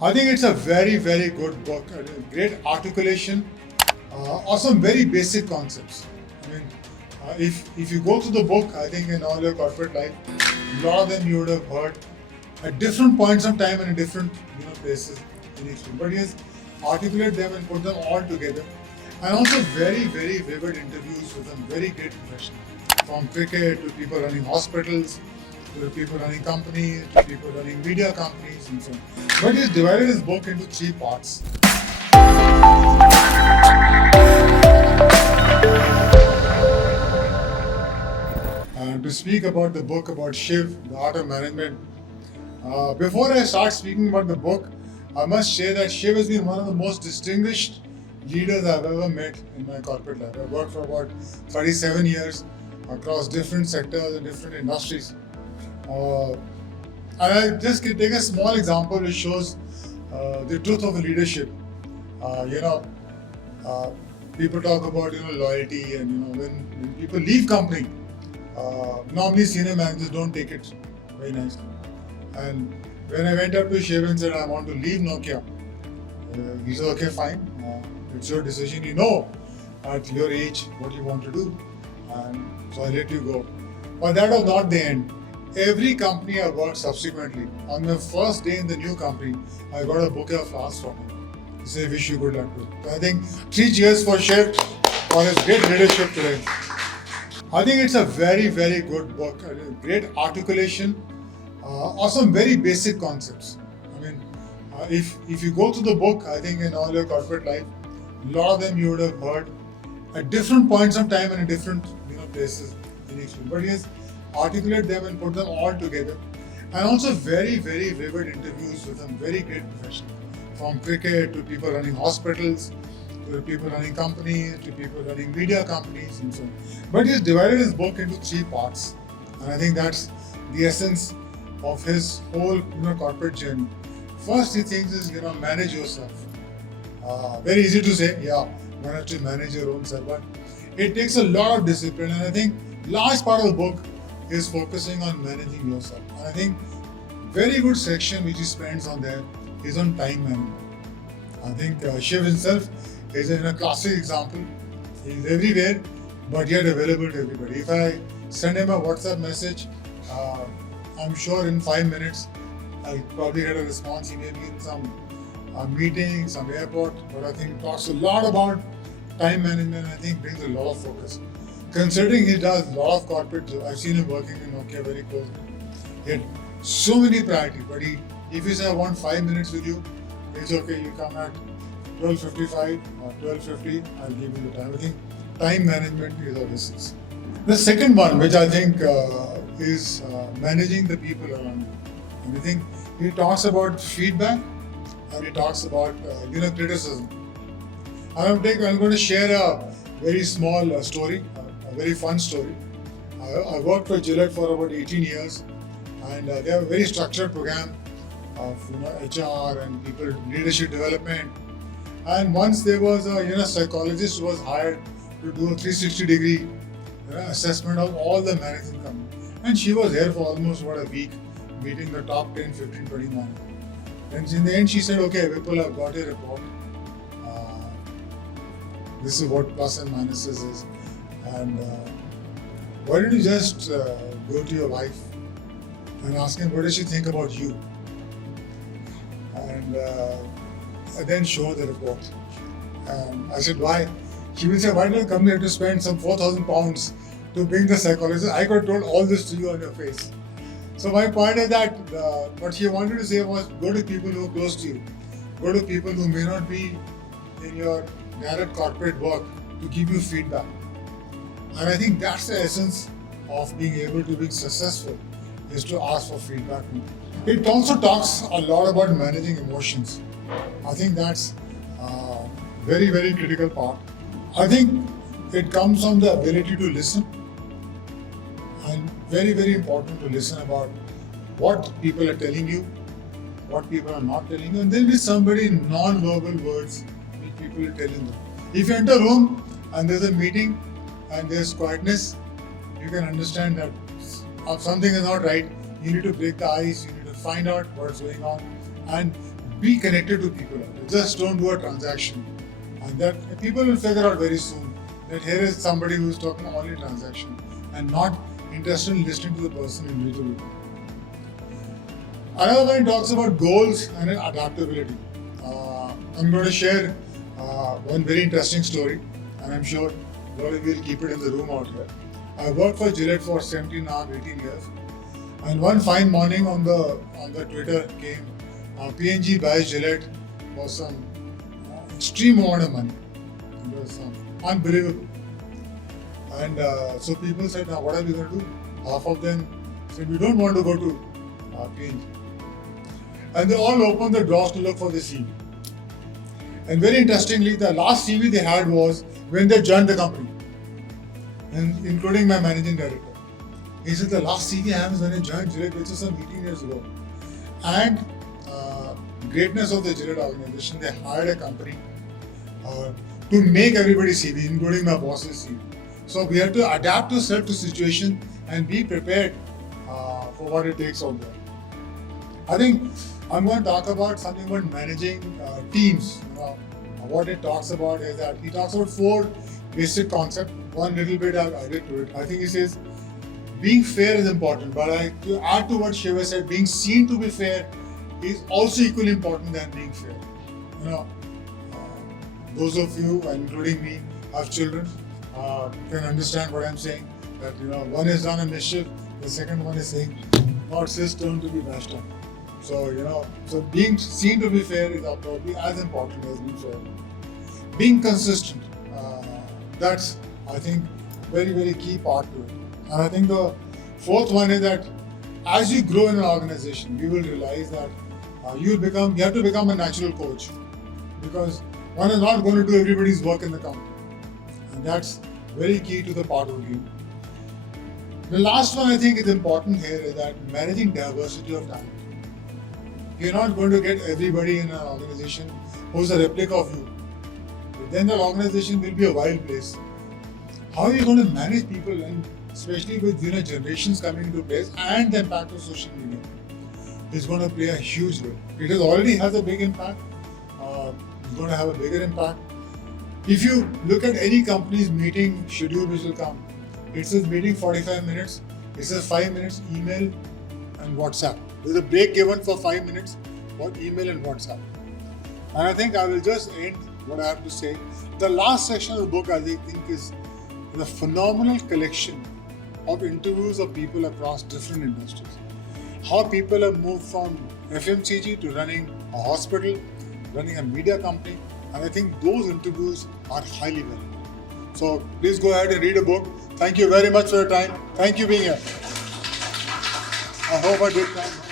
I think it's a very, very good book. Great articulation, or some very basic concepts. I mean, if you go through the book, I think in all your corporate life, a lot of them you would have heard at different points of time and in different places in each room. But he has articulate them and put them all together. And also very, very vivid interviews with some very great professionals, from cricket to people running hospitals, to the people running companies, to people running media companies, and so on. But he's divided his book into three parts. And to speak about the book about Shiv, The Art of Management, before I start speaking about the book, I must say that Shiv has been one of the most distinguished leaders I've ever met in my corporate life. I've worked for about 37 years across different sectors and different industries. Uh, and I just take a small example which shows the truth of leadership. Uh, you know, uh, People talk about loyalty, and when people leave company, normally senior managers don't take it very nicely. And when I went up to Shiv and said I want to leave Nokia, he said okay, fine, it's your decision. You know at your age what you want to do, and so I let you go. But that was not the end. Every company I worked subsequently, on my first day in the new company, I got a bouquet of flowers from him to say wish you good luck. So I think 3 cheers for Shiv for his great leadership today. I think it's a very, very good book. Great articulation, or some very basic concepts. I mean, if you go through the book, I think in all your corporate life, a lot of them you would have heard at different points of time and in different places in each room. But he has articulate them and put them all together. And also very, very vivid interviews with some very great professionals, from cricket to people running hospitals, to people running companies, to people running media companies, and so on. But he's divided his book into three parts, and I think that's the essence of his whole corporate journey. First, he thinks is manage yourself. Very easy to say, yeah, one has to manage your own self, but it takes a lot of discipline, and I think large part of the book is focusing on managing yourself. And I think very good section which he spends on there is on time management. I think Shiv himself is a classic example. He's everywhere, but yet available to everybody. If I send him a WhatsApp message, I'm sure in 5 minutes I'll probably get a response. He may be in some meeting, some airport, but I think talks a lot about time management. I think brings a lot of focus. Considering he does a lot of corporate, I've seen him working in Nokia very closely. He had so many priorities, but if you say I want 5 minutes with you, it's okay. You come at 12:55 or 12:50. I'll give you the time. I think time management is of essence. The second one, which I think is managing the people around you. And I think he talks about feedback and he talks about criticism. I'm going to share a very small story, a very fun story. I worked for Gillette for about 18 years, and they have a very structured program of HR and people leadership development. And once there was a psychologist who was hired to do a 360-degree assessment of all the management companies, and she was here for almost a week, meeting the top 10, 15, 20 managers. And in the end, she said, "Okay, Vipul, I've got a report. This is what plus and minuses is, and why don't you just go to your wife and ask him what does she think about you, and then show the report." And I said, "Why?" She will say, "Why don't you come here to spend some 4,000 pounds to bring the psychologist? I could have told all this to you on your face." So my point is that what she wanted to say was go to people who are close to you, go to people who may not be in your direct corporate work to give you feedback. And I think that's the essence of being able to be successful, is to ask for feedback. It also talks a lot about managing emotions. I think that's a very, very critical part. I think it comes from the ability to listen, and very, very important to listen about what people are telling you, what people are not telling you, and there'll be somebody non-verbal words which people are telling you. If you enter a room and there's a meeting and there's quietness, you can understand that something is not right. You need to break the ice, you need to find out what's going on and be connected to people. Just don't do a transaction. And that people will figure out very soon that here is somebody who is talking only transaction and not interested in listening to the person individually. Another one talks about goals and adaptability. I'm going to share one very interesting story, and I'm sure a lot of you will keep it in the room out here. I worked for Gillette for 17 and a half, 18 years. And one fine morning on the Twitter came, P&G buys Gillette for some extreme amount of money. It was unbelievable. And so people said, now what are we going to do? Half of them said, we don't want to go to P&G. And they all opened the doors to look for the CV. And very interestingly, the last CV they had was when they joined the company, and including my managing director. He said, the last CV I have is when I joined Gillette, which was some 18 years ago. And greatness of the Gillette organization, they hired a company to make everybody's CV, including my boss's CV. So we have to adapt ourselves to situation and be prepared for what it takes out there. I think I'm going to talk about something about managing teams. What it talks about is that he talks about 4 basic concepts. One little bit I've added to it. I think he says being fair is important, but to add to what Shiva said, being seen to be fair is also equally important than being fair. Those of you, including me, have children, can understand what I'm saying. That one is done a mischief, the second one is saying, "Not it's his turn to be bashed up." So so being seen to be fair is probably as important as being fair. Being consistent, that's I think very, very key part to it. And I think the 4th one is that as you grow in an organization, you will realize that you have to become a natural coach, because one is not going to do everybody's work in the company, and that's very key to the part of you. The last one I think is important here is that managing diversity of talent. You're not going to get everybody in an organization who's a replica of you. Then the organization will be a wild place. How are you going to manage people, and especially with generations coming into place and the impact of social media is going to play a huge role. It already has a big impact. It's going to have a bigger impact. If you look at any company's meeting schedule which will come, it says meeting 45 minutes, it says 5 minutes email and WhatsApp. There's a break given for 5 minutes for email and WhatsApp. And I think I will just end what I have to say. The last section of the book I think is a phenomenal collection of interviews of people across different industries. How people have moved from FMCG to running a hospital, running a media company, and I think those interviews are highly valuable. So please go ahead and read a book. Thank you very much for your time. Thank you for being here. I hope I did time.